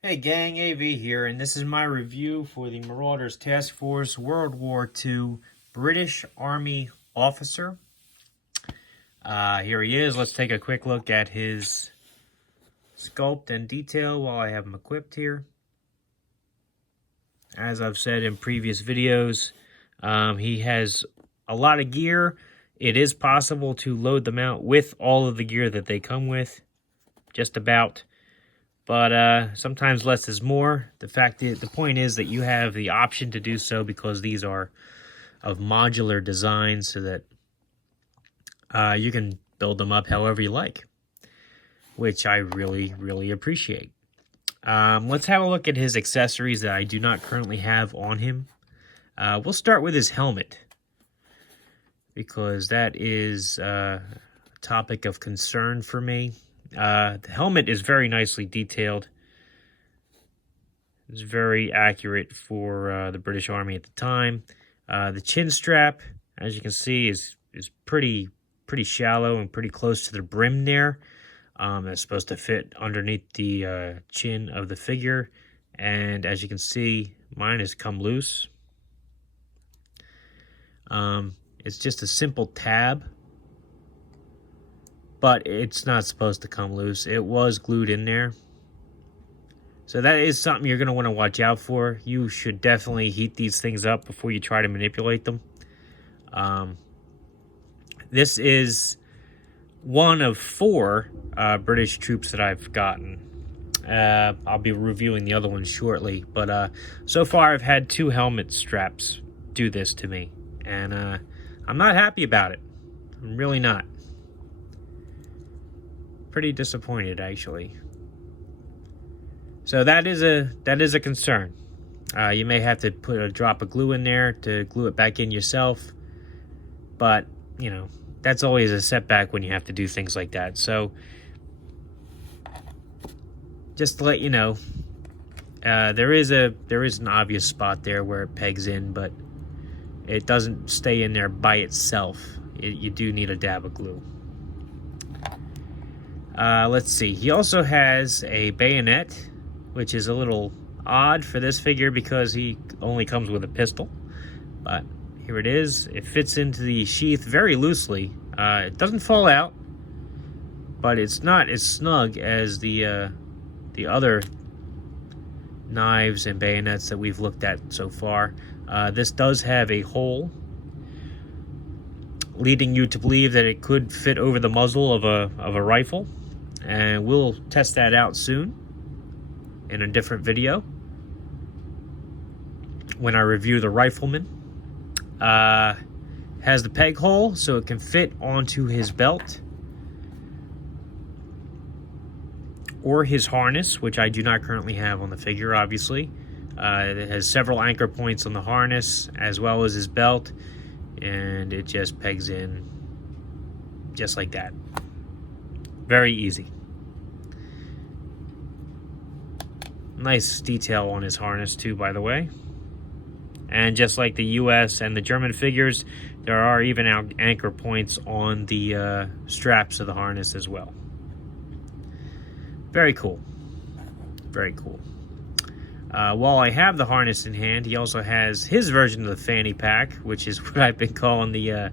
Hey gang, AV here, and this is my review for the Marauders Task Force World War II British Army officer. Here he is. Let's take a quick look at his sculpt and detail while I have him equipped here. As I've said in previous videos, he has a lot of gear. It is possible to load them out with all of the gear that they come with, just about. But sometimes less is more. The point is that you have the option to do so because these are of modular design, so that you can build them up however you like, which I really appreciate. Let's have a look at his accessories that I do not currently have on him. We'll start with his helmet, because that is a topic of concern for me. The helmet is very nicely detailed. It's very accurate for the British Army at the time. The chin strap, as you can see, is pretty shallow and pretty close to the brim there. It's supposed to fit underneath the chin of the figure, and as you can see, mine has come loose. It's just a simple tab, but it's not supposed to come loose. It was glued in there. So that is something you're going to want to watch out for. You should definitely heat these things up before you try to manipulate them. This is one of 4 British troops that I've gotten. I'll be reviewing the other one shortly. But so far I've had 2 helmet straps do this to me. And I'm not happy about it. I'm really not. Pretty disappointed, actually. So that is a concern. You may have to put a drop of glue in there to glue it back in yourself, but you know, that's always a setback when you have to do things like that. So just to let you know, there is an obvious spot there where it pegs in, but it doesn't stay in there by itself. You do need a dab of glue. Let's see. He also has a bayonet, which is a little odd for this figure because he only comes with a pistol. But here it is. It fits into the sheath very loosely. It doesn't fall out, but it's not as snug as the other knives and bayonets that we've looked at so far. This does have a hole, leading you to believe that it could fit over the muzzle of a rifle. And we'll test that out soon in a different video when I review the Rifleman. Has the peg hole so it can fit onto his belt or his harness, which I do not currently have on the figure, obviously. It has several anchor points on the harness as well as his belt, and it just pegs in just like that. Very easy. Nice detail on his harness too, by the way. And just like the US and the German figures, there are even anchor points on the straps of the harness as well. Very cool. Very cool. While I have the harness in hand, he also has his version of the Fanny Pack, which is what I've been calling the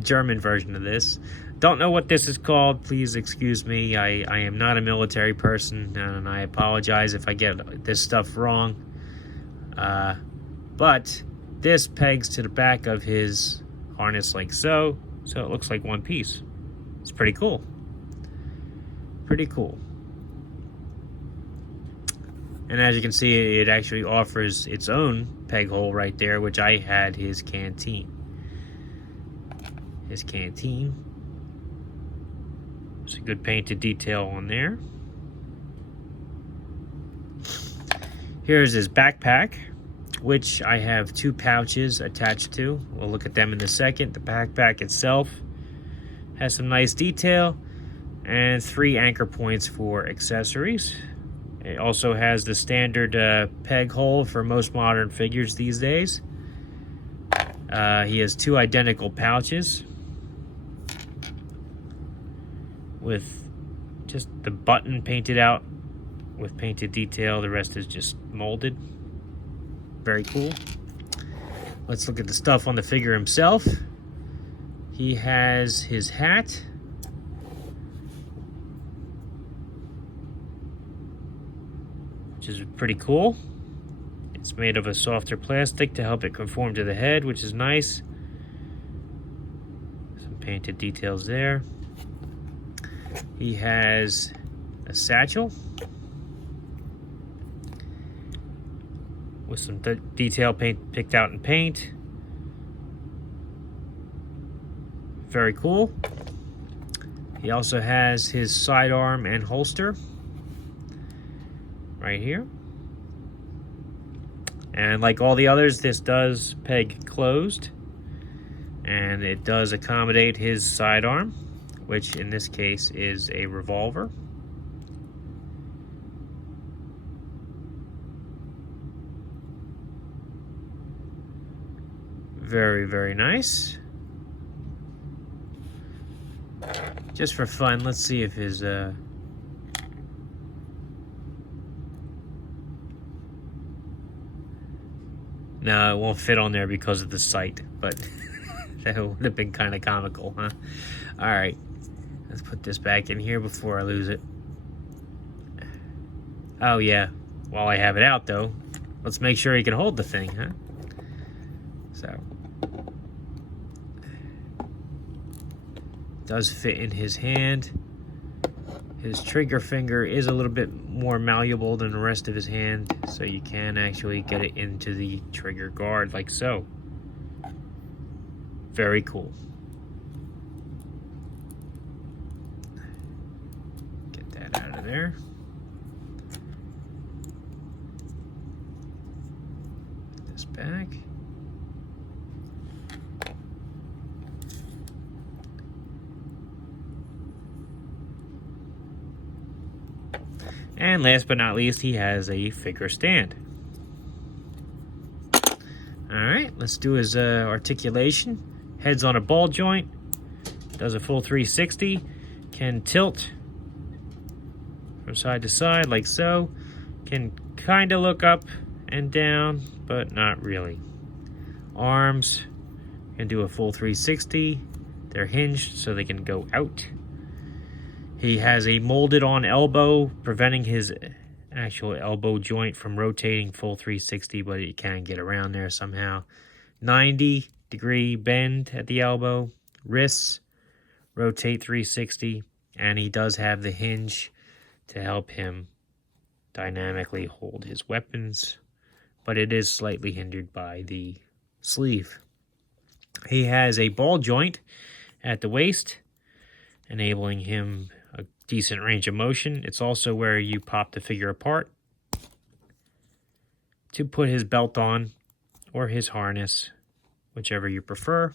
German version of this. Don't know what this is called. Please excuse me. I am not a military person, and I apologize if I get this stuff wrong. But this pegs to the back of his harness like so it looks like one piece. It's pretty cool. Pretty cool. And as you can see, it actually offers its own peg hole right there, which I had his canteen. His canteen. There's a good painted detail on there. Here's his backpack, which I have 2 pouches attached to. We'll look at them in a second. The backpack itself has some nice detail and 3 anchor points for accessories. It also has the standard peg hole for most modern figures these days. He has 2 identical pouches with just the button painted out with painted detail. The rest is just molded. Very cool. Let's look at the stuff on the figure himself. He has his hat. Which is pretty cool. It's made of a softer plastic to help it conform to the head, which is nice. Some painted details there. He has a satchel with some detail picked out in paint. Very cool. He also has his sidearm and holster right here. And like all the others, this does peg closed, and it does accommodate his sidearm, which in this case is a revolver. Very, very nice. Just for fun, let's see if his no, it won't fit on there because of the sight, but that would have been kind of comical, huh? All right, let's put this back in here before I lose it. Oh yeah, while I have it out though, let's make sure he can hold the thing, huh? So, it does fit in his hand. His trigger finger is a little bit more malleable than the rest of his hand, so you can actually get it into the trigger guard like so. Very cool. Get that out of there. Put this back. And last but not least, he has a figure stand. All right, let's do his articulation. Head's on a ball joint. Does a full 360. Can tilt from side to side like so. Can kind of look up and down, but not really. Arms can do a full 360. They're hinged so they can go out. He has a molded on elbow, preventing his actual elbow joint from rotating full 360, but it can get around there somehow. 90-degree bend at the elbow. Wrists rotate 360, and he does have the hinge to help him dynamically hold his weapons, but it is slightly hindered by the sleeve. He has a ball joint at the waist, enabling him a decent range of motion. It's also where you pop the figure apart to put his belt on or his harness, whichever you prefer.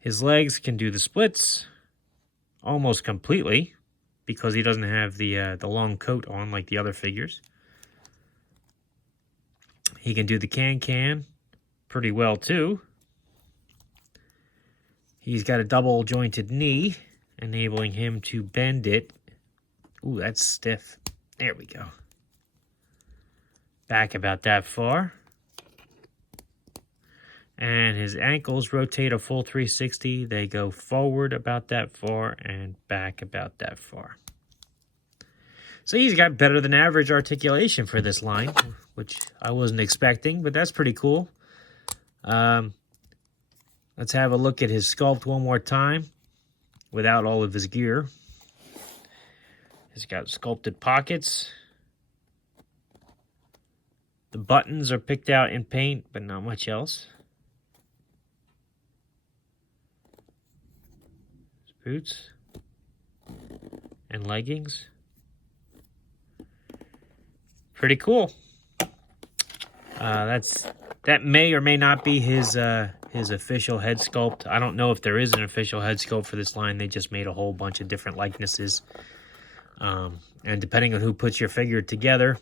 His legs can do the splits almost completely because he doesn't have the long coat on like the other figures. He can do the can pretty well too. He's got a double jointed knee, enabling him to bend it. Ooh, that's stiff. There we go. Back about that far. And his ankles rotate a full 360. They go forward about that far and back about that far. So he's got better than average articulation for this line, which I wasn't expecting, but that's pretty cool. Let's have a look at his sculpt one more time without all of his gear. He's got sculpted pockets. The buttons are picked out in paint, but not much else. His boots and leggings. Pretty cool. That may or may not be his official head sculpt. I don't know if there is an official head sculpt for this line. They just made a whole bunch of different likenesses. And depending on who puts your figure together,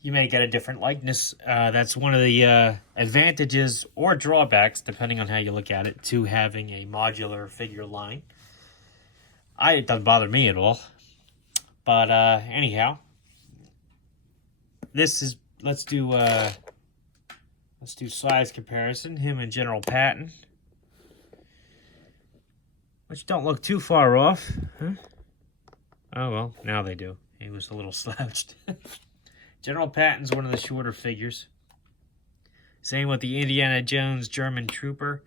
you may get a different likeness. That's one of the advantages or drawbacks, depending on how you look at it, to having a modular figure line. It doesn't bother me at all. But anyhow, this is let's do size comparison. Him and General Patton, which don't look too far off. Huh? Oh well, now they do. He was a little slouched. General Patton's one of the shorter figures. Same with the Indiana Jones German Trooper.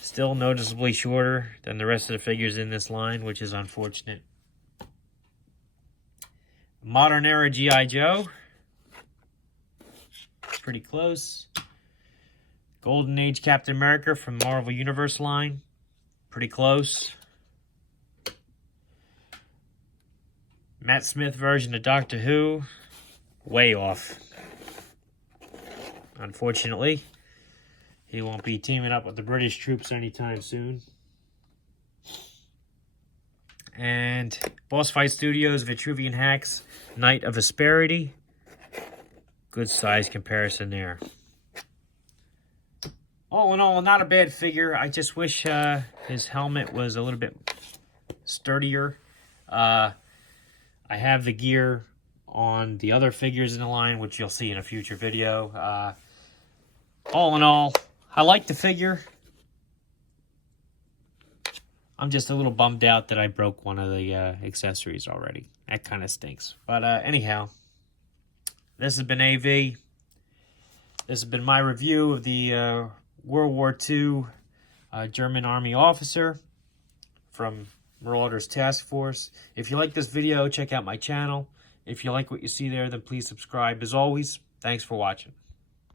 Still noticeably shorter than the rest of the figures in this line, which is unfortunate. Modern era G.I. Joe. Pretty close. Golden Age Captain America from Marvel Universe line. Pretty close. Matt Smith version of Doctor Who. Way off. Unfortunately, he won't be teaming up with the British troops anytime soon. And Boss Fight Studios Vitruvian Hacks Knight of Asperity. Good size comparison there. All in all, not a bad figure. I just wish his helmet was a little bit sturdier. I have the gear on the other figures in the line, which you'll see in a future video. All in all, I like the figure. I'm just a little bummed out that I broke one of the accessories already. That kind of stinks. But anyhow, this has been AV. This has been my review of the World War II German Army officer from Marauders Task Force. If you like this video, check out my channel. If you like what you see there, then please subscribe. As always, thanks for watching.